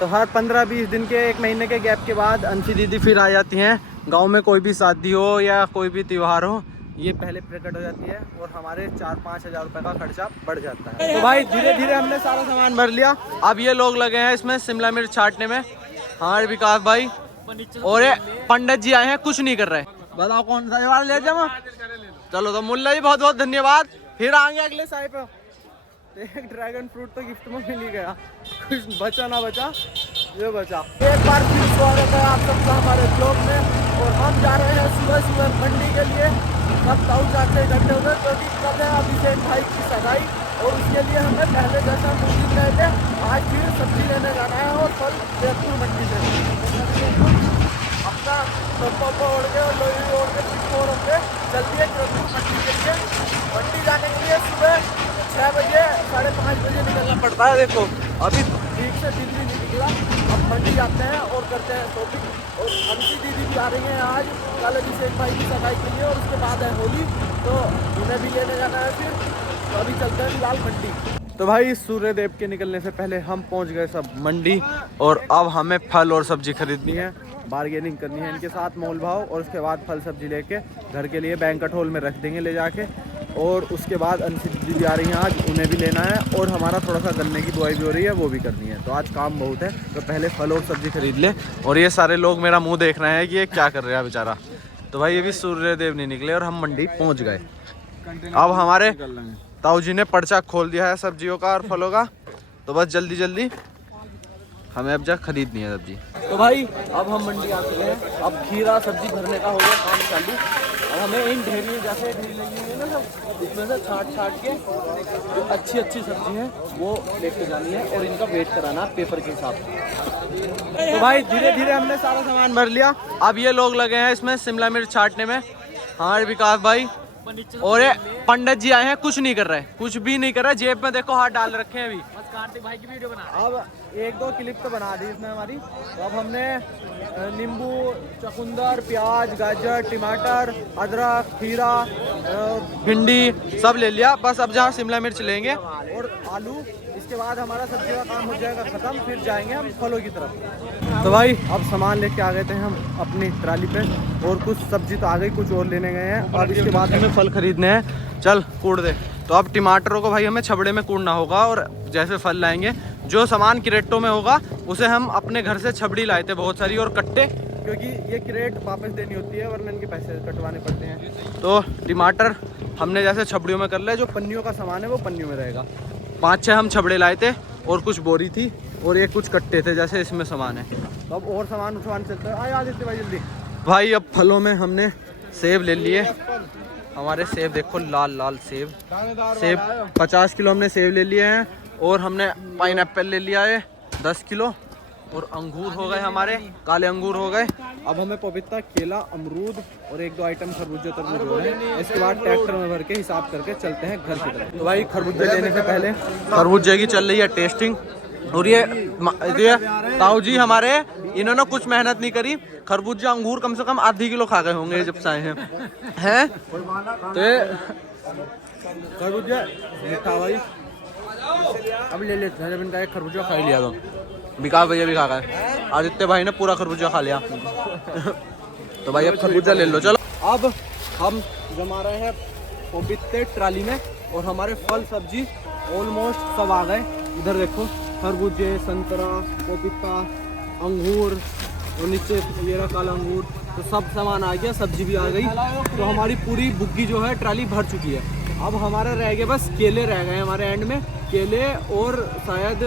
तो हर 15-20 दिन के 1 महीने के गैप के बाद अंशी दीदी फिर आ जाती हैं। गांव में कोई भी शादी हो या कोई भी त्यौहार हो, ये पहले प्रकट हो जाती है और हमारे 4-5 हज़ार रुपये का खर्चा बढ़ जाता है। तो भाई धीरे धीरे हमने सारा सामान भर लिया। अब ये लोग लगे हैं इसमें शिमला मिर्च छाटने में, हमारे विकास भाई और ये पंडित जी आए हैं, कुछ नहीं कर रहे। बताओ कौन सा वाला ले जाओ। चलो तो मुल्ला जी बहुत बहुत धन्यवाद, फिर आएंगे अगले साल पे। एक ड्रैगन फ्रूट तो गिफ्ट में मिल ही गया, कुछ बचा ना बचा, ये बचा। एक बार फिर स्वागत है आप सबका हमारे ब्लॉग में। और हम जा रहे हैं सुबह सुबह मंडी के लिए। सब ताऊ चाचे इकट्ठे हो गए क्योंकि कल है अभिषेक भाई की सगाई, और उसके लिए हमें पहले जैसा मूवी गए थे, आज फिर सब्जी लेने जाना है और फल जयपुर मंडी से अपना पप्पा ओढ़ के और लोही ओढ़ के पिछोड़ होंगे जल्दी जयपुर मंडी के लिए। मंडी जाने के लिए सुबह 6 बजे 5:30 बजे निकलना पड़ता है। देखो अभी ठीक से दिन भी नहीं निकला, अब मंडी जाते हैं और करते हैं शॉपिंग। और अंशी दीदी भी आ रही हैं आज, कल अभिषेक भाई की सगाई के लिए, और उसके बाद है होली, तो उन्हें भी लेने जाना है फिर। तो अभी चलते हैं फिलहाल मंडी। तो भाई सूर्य देव के निकलने से पहले हम पहुंच गए सब मंडी, और अब हमें फल और सब्जी खरीदनी है, बार्गेनिंग करनी है इनके साथ मोल भाव, और उसके बाद फल सब्जी लेके घर के लिए बैंक्वेट हॉल में रख देंगे ले जाके। और उसके बाद अंशी दीदी भी आ रही हैं आज, उन्हें भी लेना है, और हमारा थोड़ा सा गन्ने की बुआई भी हो रही है, वो भी करनी है। तो आज काम बहुत है, तो पहले फल और सब्जी खरीद ले। और ये सारे लोग मेरा मुंह देख रहे हैं कि ये क्या कर रहा है बेचारा। तो भाई ये भी सूर्य देव नहीं निकले और हम मंडी पहुँच गए। अब हमारे ताऊ जी ने पर्चा खोल दिया है सब्जियों का और फलों का, तो बस जल्दी जल्दी हमें अब जा खरीदनी है सब्जी। तो भाई अब हम मंडी आ चुके हैं, अब खीरा सब्जी भरने का हो गया काम चालू। अब हमें इन ढेरी जैसे ढेरी लगी हुई है ना सब, इसमें से छाट के जो अच्छी सब्जी है वो लेके जानी है और इनका वेट कराना पेपर के हिसाब से। तो भाई धीरे धीरे हमने सारा सामान भर लिया। अब ये लोग लगे हैं इसमें शिमला मिर्च छाटने में, हमारे विकास भाई और ये पंडित जी आए हैं, कुछ नहीं कर रहे, कुछ भी नहीं कर रहे, जेब में देखो हाथ डाल रखे हैं अभी। कार्तिक भाई की वीडियो बना, अब 1-2 क्लिप तो बना दी इसमें हमारी। तो अब हमने नींबू, चुकंदर, प्याज, गाजर, टमाटर, अदरक, खीरा, भिंडी सब ले लिया। बस अब जहाँ शिमला मिर्च लेंगे और आलू, इसके बाद हमारा सब्जी का काम हो जाएगा खत्म, फिर जाएंगे हम फलों की तरफ। तो भाई अब सामान लेके आ गए थे हम अपनी ट्राली पे, और कुछ सब्जी तो आ गई, कुछ और लेने गए हैं, और इसके बाद हमें फल खरीदने हैं। चल कूड़ दे। तो अब टमाटरों को भाई हमें छबड़े में कूड़ना होगा, और जैसे फल लाएंगे जो सामान क्रेटों में होगा उसे हम अपने घर से छबड़ी लाए थे बहुत सारी, और कट्टे, क्योंकि ये क्रेट वापस देनी होती है वरना इनके पैसे कटवाने पड़ते हैं। तो टमाटर हमने जैसे छबड़ियों में कर लिया, जो पन्नियों का सामान है वो पन्नियों में रहेगा। 5-6 हम छबड़े लाए थे, और कुछ बोरी थी, और ये कुछ कट्टे थे जैसे इसमें सामान है। तो अब और सामान उठवाने चलते हैं, आ जाते भाई जल्दी। भाई अब फलों में हमने सेब ले लिए, हमारे सेब देखो लाल लाल सेब 50 किलो हमने सेब ले लिए हैं, और हमने पाइनएप्पल ले लिया है 10 किलो, और अंगूर हो गए हमारे, काले अंगूर हो गए। अब हमें पपीता, केला, अमरूद और 1-2 आइटम खरबूजे तरबूज हो गए। इसके बाद ट्रैक्टर में भर के हिसाब करके चलते हैं घर की तरफ। तो भाई खरबूजे लेने से पहले खरबूजे की चल रही है टेस्टिंग, और ये ताऊ जी हमारे, इन्होंने कुछ मेहनत नहीं करी, खरबूजा अंगूर कम से कम आधी किलो खा गए होंगे जब से आए हैं। तो खरबूजा मीठा भाई अब ले लेते हैं, जब इनका एक खरबूजा खा लिया तो विकास भैया भी खा गए, आदित्य भाई ने पूरा खरबूजा खा लिया। तो भाई अब खरबूजा ले लो। चलो अब हम जमा रहे हैं पपीते ट्राली में, और हमारे फल सब्जी ऑलमोस्ट सब आ गए। इधर देखो खरबूजे, संतरा, पपीता, अंगूर, और नीचे ये रहा काला अंगूर, तो सब सामान आ गया, सब्जी भी आ गई। तो हमारी पूरी बुग्गी जो है ट्राली भर चुकी है। अब हमारे रह गए बस केले रह गए हमारे एंड में, केले और शायद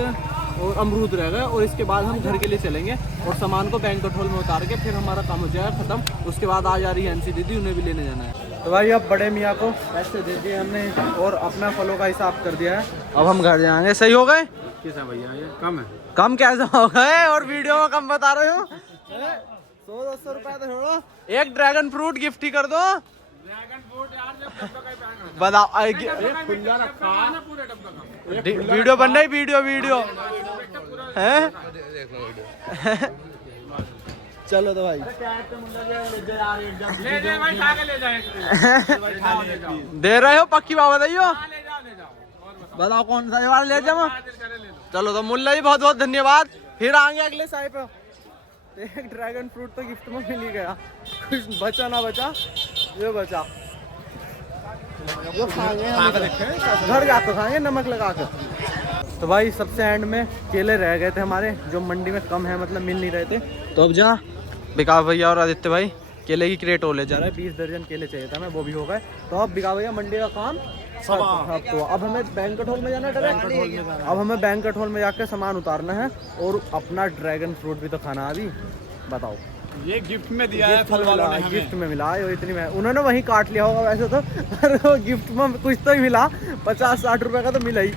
और अमरूद रह गए, और इसके बाद हम घर के लिए चलेंगे और सामान को बैंक्वेट हॉल में उतार के फिर हमारा काम हो जाएगा खत्म। उसके बाद आ जा रही है अंशी दीदी, उन्हें भी लेने जाना है। तो भाई अब बड़े मियाँ को पैसे दे दिए हमने, और अपना फलों का हिसाब कर दिया है। अब हम घर जाएंगे। सही हो गए भैया, ये कम है, कम कैसे हो गए, और वीडियो में कम बता रहे हो। 100-200 रुपए तो छोड़ो, एक ड्रैगन फ्रूट गिफ्ट ही कर दो। बताओ वीडियो बन रही, वीडियो है। चलो तो भाई दे रहे हो, पक्की बात बताइयो। बताओ कौन सा वाला ले जाओ। चलो तो मुल्ला जी बहुत बहुत धन्यवाद, फिर आएंगे अगले साल पे। एक ड्रैगन फ्रूट तो गिफ्ट में मिल ही गया, कुछ बचा ना बचा, ये बचा जो खाएंगे घर जाकर खाएंगे नमक लगा कर। तो भाई सबसे एंड में केले रह गए थे हमारे, जो मंडी में कम है, मतलब मिल नहीं रहे थे। तो अब जहाँ विकास भैया और आदित्य भाई केले की क्रेट हो ले जा रहा है, 20 दर्जन केले चाहिए था, मैं वो भी हो गए। तो अब विकास भैया मंडी का काम सब, तो अब हमें बैंक्वेट हॉल में जाना है। अब हमें बैंक्वेट हॉल में जाकर सामान उतारना है और अपना ड्रैगन फ्रूट भी तो खाना। अभी बताओ, ये गिफ्ट में दिया है फल वालों ने, गिफ्ट में मिला है, इतनी में उन्होंने वहीं काट लिया होगा वैसे तो, पर वो गिफ्ट में कुछ तो ही मिला, 50-60 रुपए का तो मिला ही।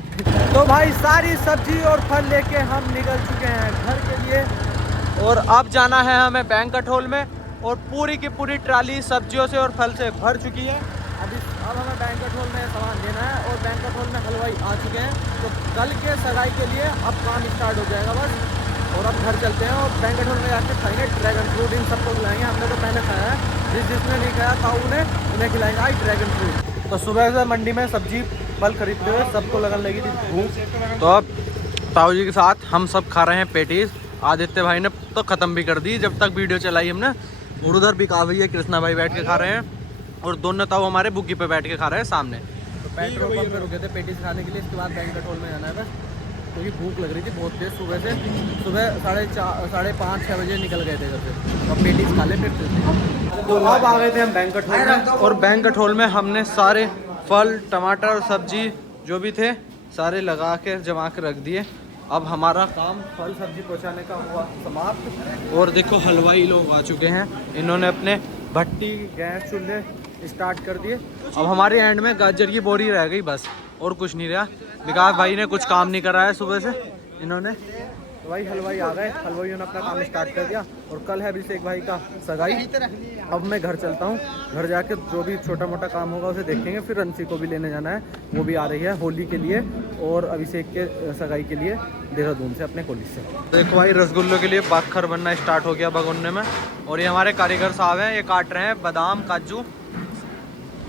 तो भाई सारी सब्जी और फल लेके हम निकल चुके हैं घर के लिए, और अब जाना है हमें बैंक्वेट हॉल में, और पूरी की पूरी ट्राली सब्जियों से और फल से भर चुकी है। अब हमें बैंक्वेट हॉल में सामान देना है, और बैंक्वेट हॉल में हलवाई आ चुके हैं, तो कल के सगाई के लिए अब काम स्टार्ट हो जाएगा बस। और अब घर चलते हैं और बैंक्वेट हॉल में जाकर खाएंगे ड्रैगन फ्रूट, इन सबको खिलाएंगे। हमने तो पहले खाया है, जिसने नहीं खाया था उन्हें खिलाएंगे आज ड्रैगन फ्रूट। तो सुबह से मंडी में सब्जी फल खरीदते हुए सबको लगन लगी थी भूख, तो अब ताऊ जी के साथ हम सब खा रहे हैं पेटीज। आदित्य भाई ने तो ख़त्म भी कर दी जब तक वीडियो चलाई हमने, और उधर भी कहा भैया कृष्णा भाई बैठ के खा रहे हैं, और दोनों ताऊ हमारे बुग्गी पे बैठ के खा रहे हैं सामने। तो पेट्रोल पंप पे रुके थे पेटीज खाने के लिए, इसके बाद बैंक्वेट हॉल में जाना है बस, क्योंकि भूख लग रही थी बहुत तेज। सुबह 5:30-6 बजे निकल गए थे घर से, अब पेटीज खा ले फिर। तो अब आ गए थे हम बैंक्वेट हॉल में, और बैंक्वेट हॉल में हमने सारे फल टमाटर और सब्जी जो भी थे सारे लगा के जमा के रख दिए। अब हमारा काम फल सब्जी पहुंचाने का हुआ समाप्त, और देखो हलवाई लोग आ चुके हैं, इन्होंने अपने भट्टी गैस चूल्हे स्टार्ट कर दिए। अब हमारे एंड में गाजर की बोरी रह गई बस, और कुछ नहीं रहा। विकास भाई ने कुछ काम नहीं करा है सुबह से इन्होंने, तो भाई हलवाई आ गए, हलवाइयों ने अपना काम स्टार्ट कर दिया। और कल है अभिषेक भाई का सगाई। अब मैं घर चलता हूँ, घर जाके जो भी छोटा मोटा काम होगा उसे देखेंगे। फिर रंसी को भी लेने जाना है, वो भी आ रही है होली के लिए, और अभिषेक के सगाई के लिए देहरादून से अपने कॉलेज से। देखो भाई रसगुल्लों के लिए बाखर बनना स्टार्ट हो गया भगोने में, और ये हमारे कारीगर साहब हैं, ये काट रहे हैं बादाम काजू,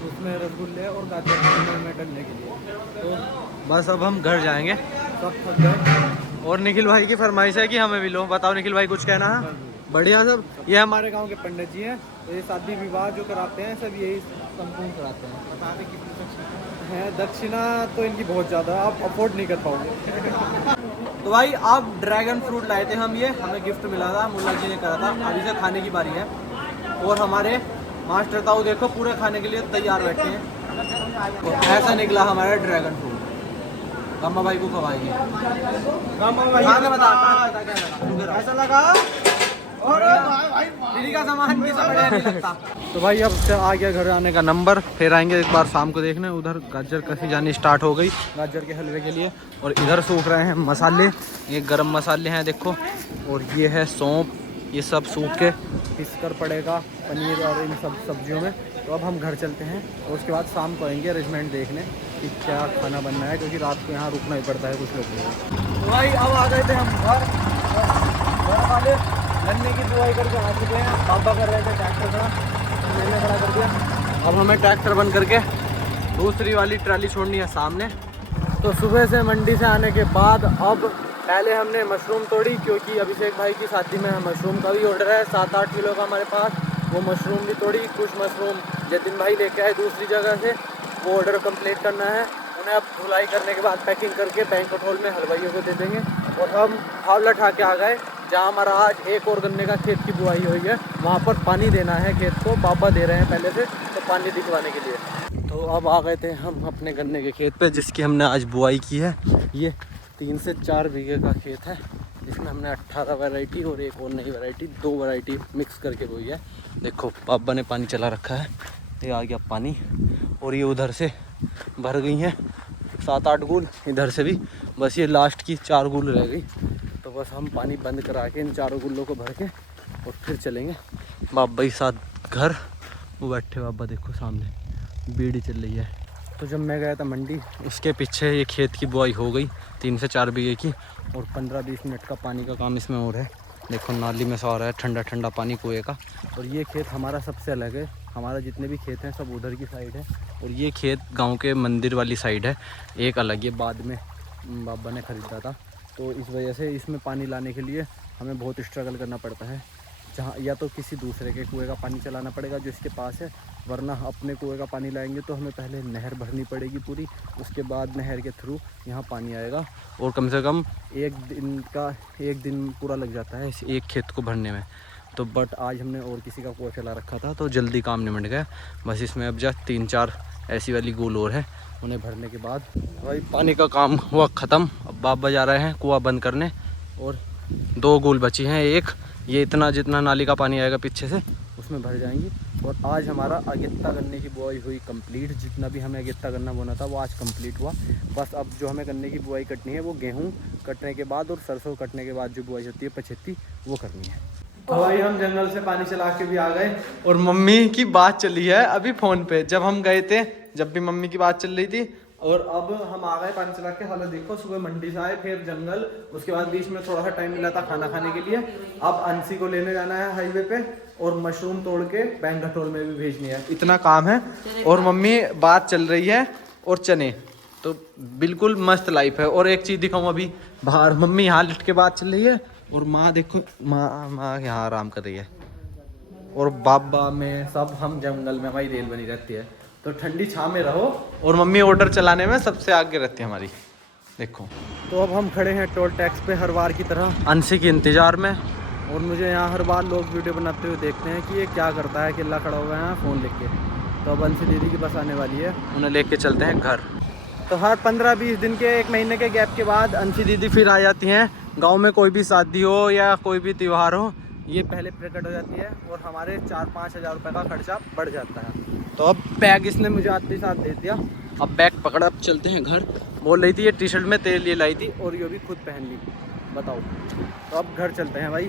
उसमें रसगुल्ले और गाजर में डलने के लिए। तो बस अब हम घर जाएंगे, सब थक गए। और निखिल भाई की फरमाइश है कि हमें भी लो। बताओ निखिल भाई कुछ कहना है? बढ़िया सब। ये हमारे गांव के पंडित जी हैं, तो ये शादी विवाह जो कराते हैं सब यही संपूर्ण कराते हैं। बता दें कितनी दक्षिणा है? दक्षिणा तो इनकी बहुत ज़्यादा, आप अफोर्ड नहीं कर पाओगे। तो भाई अब ड्रैगन फ्रूट लाए थे हम, ये हमें गिफ्ट मिला था, मुल्ला जी ने करा था। अभी से खाने की बारी है, और हमारे मास्टर ताऊ देखो पूरे खाने के लिए तैयार बैठे हैं। तो ऐसा निकला हमारा ड्रैगन फ्रूट, गम्मा भाई को खवाएंगे। ऐसा लगा और दीदी का सामान भी सब बढ़िया नहीं लगता। तो भाई अब से आ गया घर आने का नंबर, फिर आएंगे एक बार शाम को देखने। उधर गाजर कसी जानी स्टार्ट हो गई गाजर के हलवे के लिए, और इधर सूख रहे हैं मसाले, ये गरम मसाले हैं देखो, और ये है सौंफ, ये सब सूख के पीस कर पड़ेगा पनीर और इन सब सब्जियों में। तो अब हम घर चलते हैं, और उसके बाद शाम को आएंगे अरेंजमेंट देखने कि क्या खाना बनना है, क्योंकि रात को यहाँ रुकना ही पड़ता है कुछ लोग को। तो भाई अब आ गए थे हम घर वाले गन्ने की बुआई करके आ चुके हैं। पापा कर रहे थे ट्रैक्टर का, मैंने खड़ा कर दिया। अब हमें ट्रैक्टर बंद करके दूसरी वाली ट्राली छोड़नी है सामने। तो सुबह से मंडी से आने के बाद अब पहले हमने मशरूम तोड़ी, क्योंकि अभिषेक भाई की शादी में मशरूम का भी ऑर्डर है 7-8 किलो का हमारे पास। वो मशरूम भी तोड़ी, कुछ मशरूम जतिन भाई लेके आए दूसरी जगह से, वो ऑर्डर कंप्लीट करना है। उन्हें अब धुलाई करने के बाद पैकिंग करके बैंक्वेट हॉल में हलवाइयों को दे देंगे। और हम हावला उठा के आ गए जहाँ हमारा आज एक और गन्ने का खेत की बुआई हुई है, वहाँ पर पानी देना है खेत को। पापा दे रहे हैं पहले से, तो पानी दिखवाने के लिए। तो अब आ गए थे हम अपने गन्ने के खेत पे, जिसकी हमने आज बुआई की है। ये 3 से 4 बीघे का खेत है, जिसमें हमने 18 वैरायटी और एक और नई वैरायटी, 2 वैरायटी मिक्स करके बोई है। देखो पापा ने पानी चला रखा है, ये आ गया पानी, और ये उधर से भर गई हैं 7-8 गूल, इधर से भी बस ये लास्ट की 4 गूल रह गई। तो बस हम पानी बंद करा के इन 4 गुल्लों को भर के और फिर चलेंगे बाबा के साथ घर। वो बैठे बाबा देखो सामने बीड़ी चल रही है। तो जब मैं गया था मंडी, उसके पीछे ये खेत की बुआई हो गई 3 से 4 बीघे की, और 15-20 मिनट का पानी का काम इसमें हो रहा है। देखो नाली में से आ रहा है ठंडा ठंडा पानी कुएं का। और ये खेत हमारा सबसे अलग है, हमारा जितने भी खेत हैं सब उधर की साइड है, और ये खेत गांव के मंदिर वाली साइड है, एक अलग। ये बाद में बाबा ने ख़रीदा था, तो इस वजह से इसमें पानी लाने के लिए हमें बहुत स्ट्रगल करना पड़ता है। जहाँ या तो किसी दूसरे के कुएं का पानी चलाना पड़ेगा जो इसके पास है, वरना अपने कुएं का पानी लाएंगे तो हमें पहले नहर भरनी पड़ेगी पूरी, उसके बाद नहर के थ्रू यहाँ पानी आएगा। और कम से कम एक दिन पूरा लग जाता है इस एक खेत को भरने में। तो बट आज हमने और किसी का कुआं चला रखा था तो जल्दी काम निमट गया। बस इसमें अब जा 3-4 ऐसी वाली गोल और है, उन्हें भरने के बाद भाई पानी का काम हुआ ख़त्म। अब बाप बजा रहे हैं कुआं बंद करने, और 2 गोल बची हैं। एक ये इतना जितना नाली का पानी आएगा पीछे से उसमें भर जाएंगी। और आज हमारा अगेत्ता गन्ने की बुआई हुई कंप्लीट। जितना भी हमें अगेत्ता गन्ना बोना था वो आज कंप्लीट हुआ। बस अब जो हमें गन्ने की बुआई कटनी है वो गेहूँ कटने के बाद और सरसों कटने के बाद जो बुआई होती है पछेती, वो करनी है। तो भाई हम जंगल से पानी चला के भी आ गए और मम्मी की बात चली है अभी फ़ोन पे। जब हम गए थे जब भी मम्मी की बात चल रही थी, और अब हम आ गए पानी चला के। हालत देखो, सुबह मंडी से आए, फिर जंगल, उसके बाद बीच में थोड़ा सा टाइम मिला था खाना खाने के लिए। अब अंशी को लेने जाना है हाईवे पे, और मशरूम तोड़ के बैंक घटोल में भी भेजनी है। इतना काम है। और मम्मी बात चल रही है और चने, तो बिल्कुल मस्त लाइफ है। और एक चीज़ दिखाऊँ अभी बाहर, मम्मी यहाँ लिट के बात चल रही है और माँ देखो, माँ यहाँ आराम कर रही है। और बाबा में सब हम जंगल में, हमारी रेल बनी रहती है तो ठंडी छाँव में रहो। और मम्मी ऑर्डर चलाने में सबसे आगे रहती है हमारी, देखो। तो अब हम खड़े हैं टोल टैक्स पे हर बार की तरह अंशी के इंतज़ार में। और मुझे यहाँ हर बार लोग वीडियो बनाते हुए देखते हैं कि ये क्या करता है, किला खड़ा हुआ है यहाँ फ़ोन लेके। तो अब अंशी दीदी की बस आने वाली है, उन्हें लेके चलते हैं घर। तो हर 15-20 दिन के, 1 महीने के गैप के बाद अंशी दीदी फिर आ जाती हैं। गांव में कोई भी शादी हो या कोई भी त्यौहार हो, ये पहले प्रकट हो जाती है और हमारे 4-5 हज़ार रुपये का खर्चा बढ़ जाता है। तो अब बैग इसने मुझे आते ही साथ दे दिया। अब बैग पकड़ा, अब चलते हैं घर। बोल रही थी ये टी-शर्ट में तेरे लिए लाई थी और ये भी खुद पहन ली, बताओ। तो अब घर चलते हैं भाई,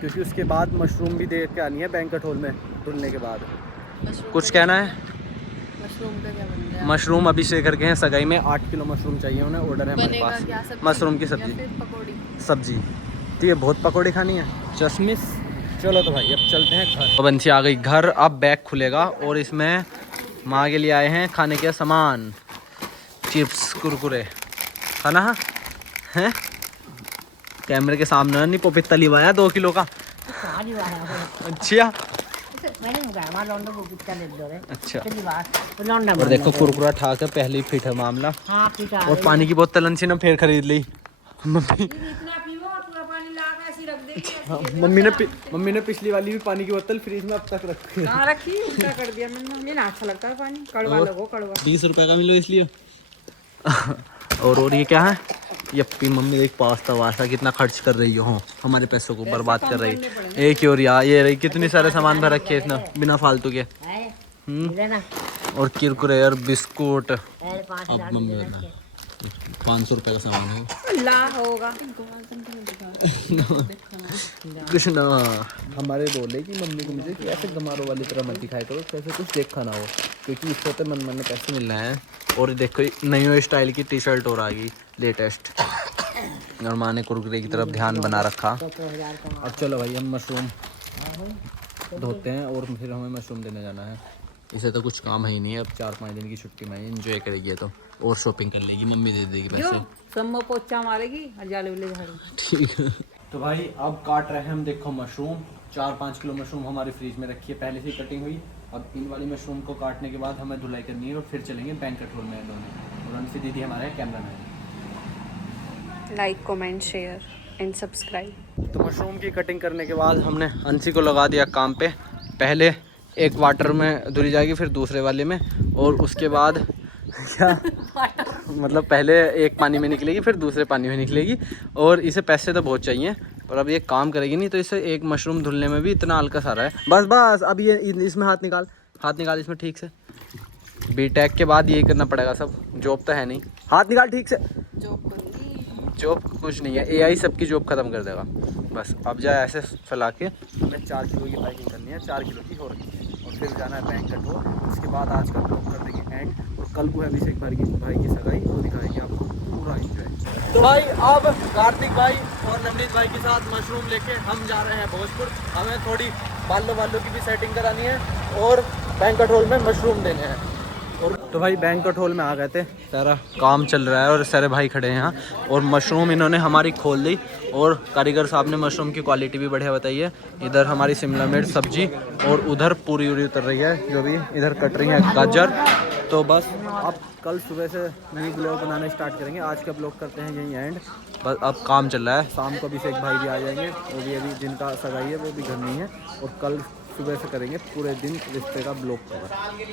क्योंकि उसके बाद मशरूम भी देख के आनी है बैंक घटोल में धुलने के बाद। कुछ कहना है? मशरूम का क्या बन रहा है? मशरूम अभी शेखर के हैं सगाई में 8 किलो मशरूम चाहिए उन्हें, ऑर्डर है हमारे पास। क्या सब्जी? मशरूम की सब्जी, सब्जी। तो ये बहुत पकौड़ी खानी है, चशमिश। चलो तो भाई अब चलते हैं घर। अब बंसी आ गई घर, अब बैग खुलेगा और इसमें माँ के लिए आए हैं खाने के सामान, चिप्स, कुरकुरे। खाना है कैमरे के सामने नहीं, पोपिता लिवाया 2 किलो का। अच्छा अच्छा। और देखो कुरकुरा ठा के पहले ही फिट है मामला। और पानी की बोतल अंशी ने फिर खरीद ली। मम्मी ने पिछली वाली भी पानी की बोतल फ्रिज में अब तक रखी उल्टा कर दिया मैंने। अच्छा लगता है पानी, कड़वा लगो कड़वा। 20 रुपए का मिलो इसलिए। और ये क्या है? यप्पी मम्मी एक पास्ता वास्ता कितना खर्च कर रही हो, हमारे पैसों को बर्बाद कर रही है। एक और यार ये रही, कितनी सारे सामान भर रखे इतना बिना फालतू के। और कुरकुरे और बिस्कुट। अब मम्मी 500 रुपए का सामान है। ला होगा कृष्णा हमारे बोले कि मम्मी को मुझे कि ऐसे गमारों वाली तरह मत दिखाया करो, कैसे कुछ देखा ना हो, क्योंकि इससे तो मन में पैसे मिल रहे हैं। और देखो नई स्टाइल की टी-शर्ट और आ गई लेटेस्ट। और माँ ने कुरकुरे की तरफ ध्यान बना रखा। अब चलो भाई हम मशरूम धोते हैं और फिर हमें मशरूम देने जाना है। इसे तो कुछ काम है ही नहीं है। अब 4-5 दिन की छुट्टी में एंजॉय करेगी तो, और शॉपिंग कर लेगी, मम्मी दे देगी पैसे। सम्मो पोचा मारेगी और जाले उले झाड़ेगी। ठीक है। तो भाई अब काट रहे हैं हम, देखो मशरूम 4-5 किलो मशरूम हमारी फ्रिज में रखी है, पहले से कटिंग हुई। अब इन वाली मशरूम को काटने के बाद हमें धुलाई करनी है और फिर चलेंगे बैंक घटोल में दोनों। और अंशी दीदी हमारे camera man. Like comment share and subscribe. तो मशरूम की कटिंग करने के बाद हमने अंशी को लगा दिया काम पे। पहले एक वाटर में धुली जाएगी, फिर दूसरे वाले में, और उसके बाद क्या मतलब पहले एक पानी में निकलेगी फिर दूसरे पानी में निकलेगी। और इसे पैसे तो बहुत चाहिए, और अब ये काम करेगी नहीं तो इसे एक मशरूम धुलने में भी इतना हल्का सारा है। बस बस अब ये इसमें हाथ निकाल इसमें ठीक से। बीटेक के बाद यही करना पड़ेगा सब, जॉब तो है नहीं। हाथ निकाल ठीक से। जॉब कुछ नहीं है, AI सबकी जॉब ख़त्म कर देगा। बस अब जाए ऐसे फैला के हमें 4 किलो की पैकिंग करनी है, 4 किलो की हो रही है। और फिर जाना है बैंक घटोल। उसके बाद आज का ब्लॉग कर देंगे एंड, और कल को है अभिषेक भाई की सगाई, वो दिखाएंगे आपको पूरा एंजॉय। तो भाई अब कार्तिक भाई और नवनीत भाई के साथ मशरूम लेके हम जा रहे हैं भोजपुर। हमें थोड़ी बालों की भी सेटिंग करानी है और बैंक घटोल में मशरूम देने हैं। और तो भाई बैंक्वेट हॉल में आ गए थे, सारा काम चल रहा है और सारे भाई खड़े हैं यहाँ। और मशरूम इन्होंने हमारी खोल दी और कारीगर साहब ने मशरूम की क्वालिटी भी बढ़िया बताई है। इधर हमारी शिमला मिर्च सब्जी और उधर पूरी उरी उतर रही है, जो भी इधर कट रही है गाजर। तो बस अब कल सुबह से नई ब्लॉग बनाना स्टार्ट करेंगे। आज का ब्लॉग करते हैं यहीं एंड। बस अब काम चल रहा है, शाम को भी से एक भाई भी आ जाएंगे, वो भी अभी जिनका सगाई है वो भी घर नहीं है। और कल सुबह से करेंगे पूरे दिन रिश्ते का ब्लॉग कवर।